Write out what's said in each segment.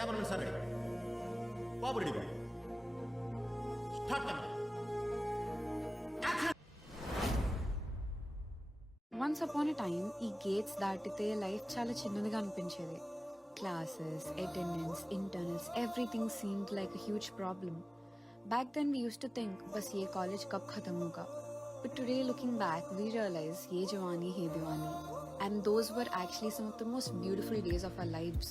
Cameraman sir ready बाबू ready start camera once upon a time ఈ gates దాటితే life చాలా చిన్నదిగా అనిపించేది. Classes, attendance, internals, everything seemed like a huge problem. Back then we used to think బస్ ये college कब खत्म होगा. But today looking back we realize ye jawani hai diwani, and those were actually some of the most beautiful days of our lives.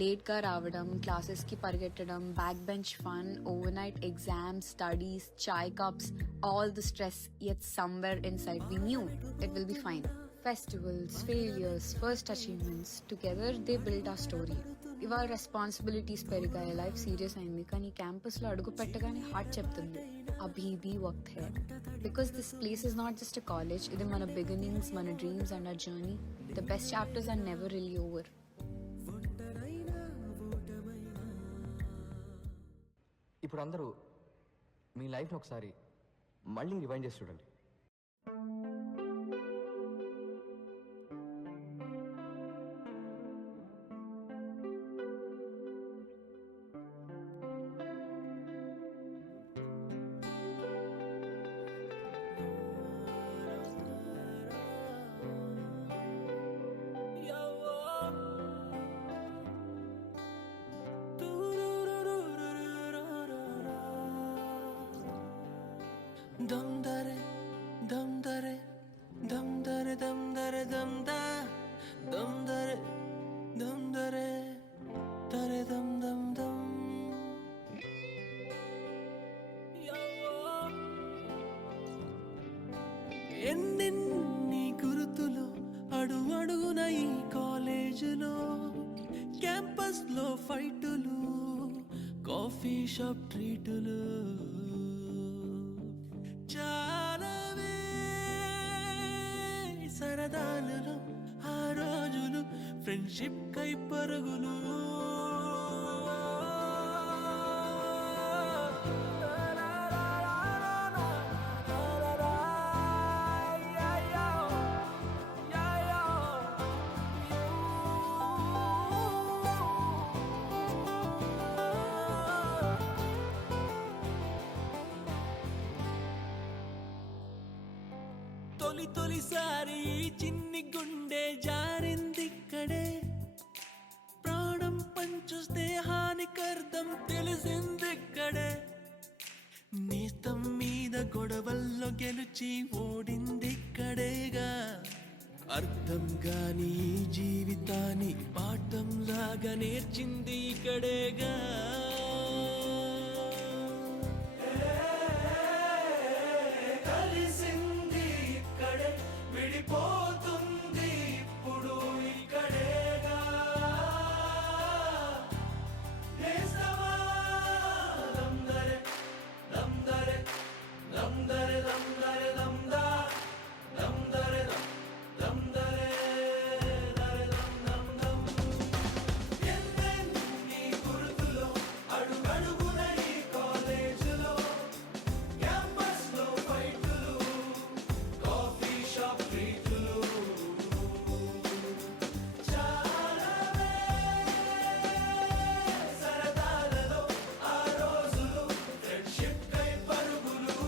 Late ga raavadam, classes ki pargettadam, backbench fun, overnight exams, studies, chai cups, all the stress, yet somewhere inside we knew it will be fine. Festivals, failures, first achievements, together they built our story. ఇవాళ responsibilities పెరిగాయి, life serious అయింది, కానీ campus లో అడుగు పెట్టగానే heart చెప్తుంది అభి భీ వక్త్ హై. Because this place is not just a college, ఇది మన బిగినింగ్స్, మన dreams and our journey. The best chapters are never really over. ఇప్పుడు అందరూ మీ లైఫ్ని ఒకసారి మళ్ళీ రివైండ్ చేసి చూడండి. Dum dare, dum dare, dum dare, dum dare, dum da, dum dare, dum dare, dare dum dum dum. ఎన్నెన్ని గుర్తులు అడుగు అడుగున ఈ కాలేజీలో, క్యాంపస్ లో ఫైటులు, కాఫీ షాప్ ట్రీటులు, చాలావే సరదాలలో ఆ రోజులు, ఫ్రెండ్షిప్ కై పరుగులు. తొలి తొలిసారి చిన్ని గుండె జారిందిక్కడే, ప్రాణం పంచు స్నేహానికర్థం తెలిసిందిక్కడే, నేస్తం మీద గొడవల్లో గెలిచి ఓడిందిక్కడేగా, అర్థం గాని జీవితాన్ని పాఠం లాగా నేర్చింది ఇక్కడేగా. విడిపోతుంది ఇప్పుడు ఇక్కడేగా, దమ్దరే దమ్దరే దమ్దరే దమ్దరే దమ్దా, దమ్దరే దమ్దరే దరే దమ్ దమ్ దమ్. ఎన్నెన్ని గుర్తులో అడుగడుగున ఈ కాలేజీలో, క్యాంపస్ లో ఫైటులు, కాఫీ షాప్ ట్రీటులు, చాలావే సరదాలలో ఆ రోజులు, ఫ్రెండ్షిప్ కై పరుగులు.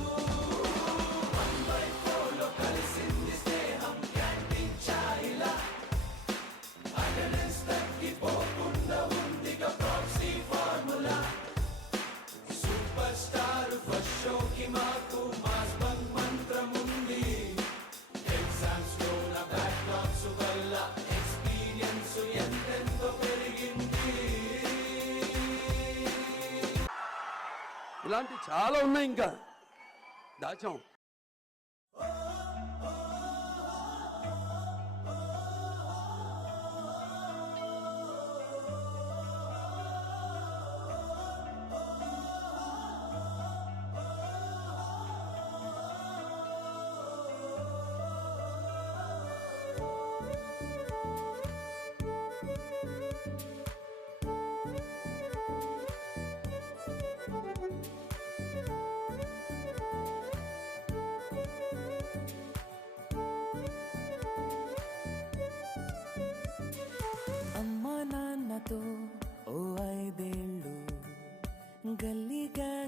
1/4 లో కలిసింది స్నేహం క్యాంటీన్ ఛాయిలా, అటెండెన్స్ తగ్గిపోకుండా ఉందిగా proxy formula, super star first షోకి మాకు మాస్ బంక్ మంత్రం ఉంది, ఎగ్జామ్స్ లో నా బ్యాక్లాగ్స్ వల్ల ఎక్స్పీరియన్స్ ఎంతెంతో పెరిగింది. ఇలాంటి చాలా ఉన్నాయి, ఇంకా దాచాం.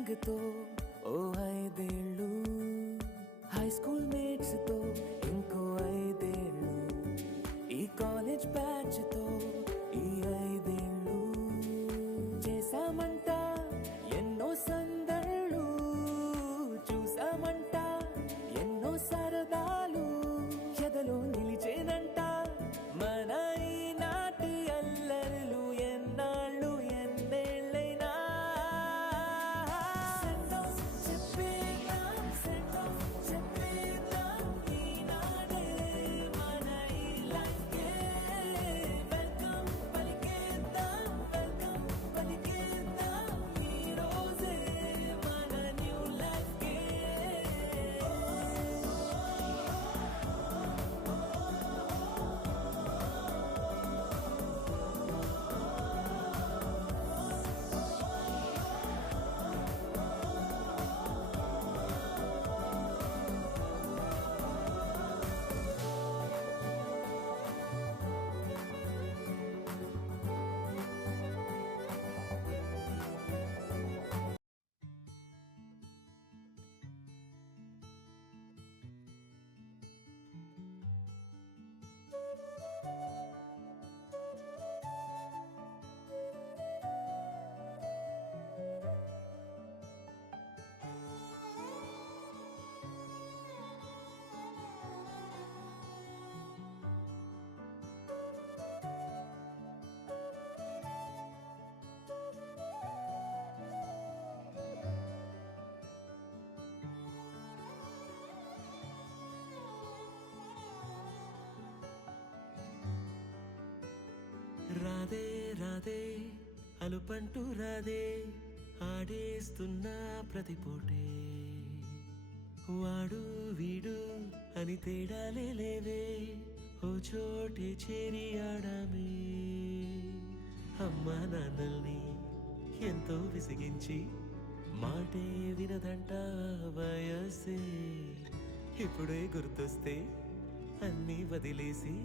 గ్యాంగ్తో ఓ 5 ఏళ్ళు, హై స్కూల్ మేట్స్తో ఇంకో 5 ఏళ్ళు, ఈ కాలేజ్ బ్యాచ్తో ఈ 5 ఏళ్ళు, చేశామంట ఎన్నో సందళ్ళు, చూసామంట ఎన్నో సరదాలు, ఎదలో నిలిచేనంట మన ఈనాటి అల్లర్లు, ఎన్నాళ్ళు ఎన్నేళ్ళైనా. Send off చెప్పేద్దాం, send off చెప్పేద్దాం, ఈనాడే మన ఈ లైఫ్కే వెల్కమ్ పలికేద్దాం, వెల్కమ్ పలికేద్దాం, ఈ రోజే మన న్యూ లైఫ్కే. రాధే రాధే అలుపంటూ రాధే, ఆడేస్తున్నా ప్రతి పూటే, వాడు వీడు అని తేడాలే లేవే, ఓ చోటే చేరి ఆడామే. అమ్మా నాన్నల్ని ఎంతో విసిగించి మాటే వినదంట వయసే, ఇప్పుడే గుర్తొస్తే అన్నీ వదిలేసి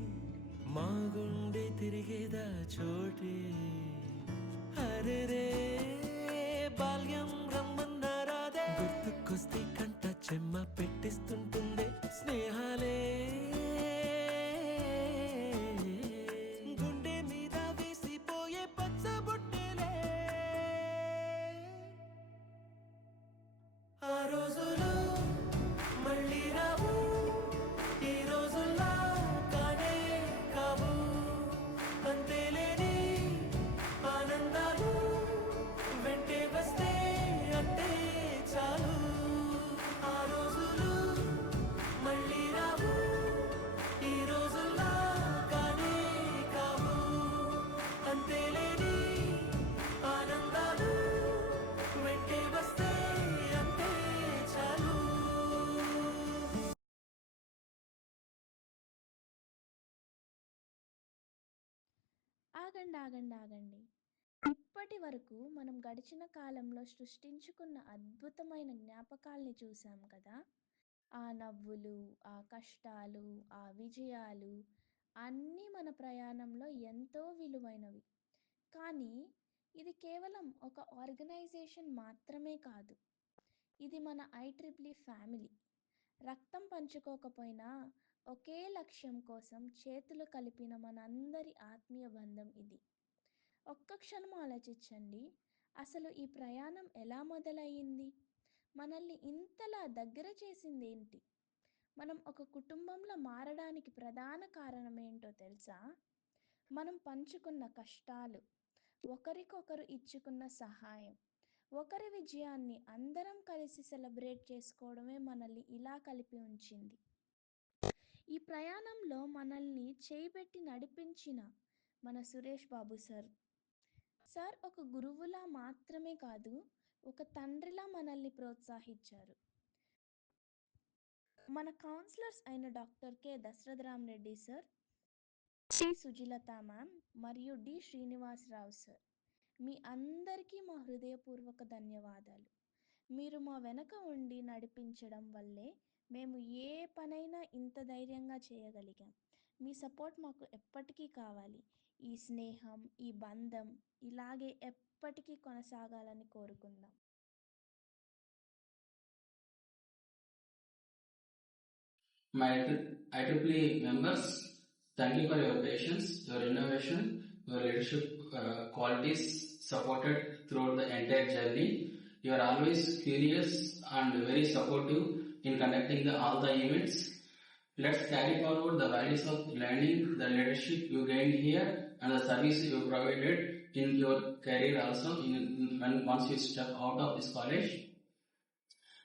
మా గుండె తిరిగేదా చోటే. అరే రే బాల్యం రమ్మన్నారాదే, గుర్తుకొస్తే కంట చెమ్మ పెట్టిస్తుంటుందే స్నేహాలే, గుండె మీద వేసిపోయే పచ్చబొట్టెలే. ఆ రోజులు మళ్ళీ రావు, ఈ రోజుల్లా కానే కావు, అంతేలేని ఆనందాలు వెంటే వస్తే అంతే చాలు. ఆ రోజులు మళ్ళీ రావు, ఈ రోజుల్లా కానే కావు, అంతేలేని ఆనందాలు వెంటే వస్తే అంతే చాలు. ఆగండి ఆగండి ఆగండి. ఇప్పటి వరకు మనం గడిచిన కాలంలో సృష్టించుకున్న అద్భుతమైన జ్ఞాపకాల్ని చూసాం కదా. ఆ నవ్వులు, ఆ కష్టాలు, ఆ విజయాలు అన్నీ మన ప్రయాణంలో ఎంతో విలువైనవి. కానీ ఇది కేవలం ఒక ఆర్గనైజేషన్ మాత్రమే కాదు. ఇది మన ఐట్రిప్లీ ఫ్యామిలీ. రక్తం పంచుకోకపోయినా ఒకే లక్ష్యం కోసం చేతులు కలిపిన మనందరి ఆత్మీయ బంధం ఇది. ఒక్క క్షణం ఆలోచించండి, అసలు ఈ ప్రయాణం ఎలా మొదలయ్యింది? మనల్ని ఇంతలా దగ్గర చేసింది ఏంటి? మనం ఒక కుటుంబంలో మారడానికి ప్రధాన కారణం ఏంటో తెలుసా? మనం పంచుకున్న కష్టాలు, ఒకరికొకరు ఇచ్చుకున్న సహాయం, ఒకరి విజయాన్ని అందరం కలిసి సెలబ్రేట్ చేసుకోవడమే మనల్ని ఇలా కలిపి ఉంచింది. ఈ ప్రయాణంలో మనల్ని చేయిబెట్టి నడిపించిన మన సురేష్ బాబు సార్ ఒక గురువులా మాత్రమే కాదు, ఒక తండ్రిలా మనల్ని ప్రోత్సహించారు. మన కౌన్సిలర్స్ అయిన doctor K Dasaratharamareddy sir, T Sujilatha ma'am మరియు డి శ్రీనివాసరావు సార్, మీ అందరికీ మా హృదయపూర్వక ధన్యవాదాలు. మీరు మా వెనక ఉండి నడిపించడం వల్లే మేము ఏ పనైనా ఇంత ధైర్యంగా చేయగలిగాం. మీ సపోర్ట్ మాకు ఎప్పటికీ కావాలి. ఈ స్నేహం, ఈ బంధం ఇలాగే ఎప్పటికీ కొనసాగాలని కోరుకుందాం. My IEEE members, thank you for your patience, your innovation, your leadership qualities supported throughout the entire journey. You are always curious and very supportive in conducting all the events. Let's carry forward the values of learning, the leadership you gained here, and the service you provided in your career also once you step out of this college.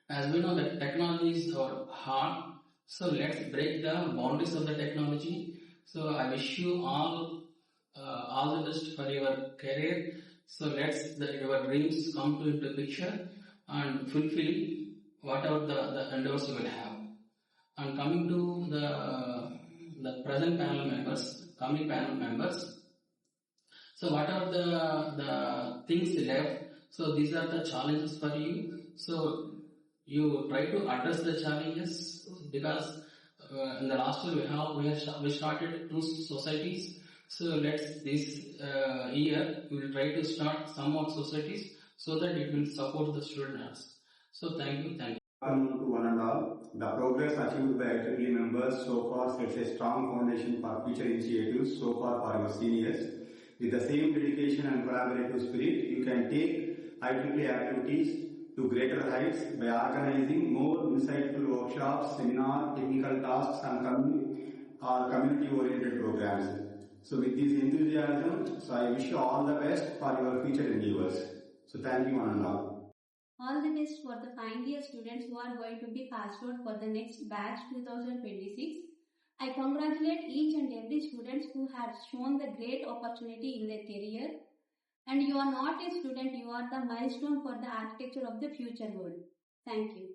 As we know that technologies are hard, so let's break the boundaries of the technology. So I wish you all the best for your career. So your dreams come into picture and fulfill whatever the endeavors you will have. And coming to the present panel members, so what are the things left? So these are the challenges for you. So you try to address the challenges, because in the last year we started 2 societies. So this year we will try to start some more societies so that it will support the students. So thank you. Welcome to one and all. The progress achieved by IEEE members so far sets a strong foundation for future initiatives so far for your seniors. With the same dedication and collaborative spirit, you can take IEEE activities to greater heights by organizing more insightful workshops, seminars, technical tasks, and community-oriented programs. So with this enthusiasm, so I wish you all the best for your future endeavors. So thank you one and all. All the best for the final year students who are going to be passed out for the next batch 2026. I congratulate each and every student who has shown the great opportunity in their career. And you are not a student, you are the milestone for the architecture of the future world. Thank you.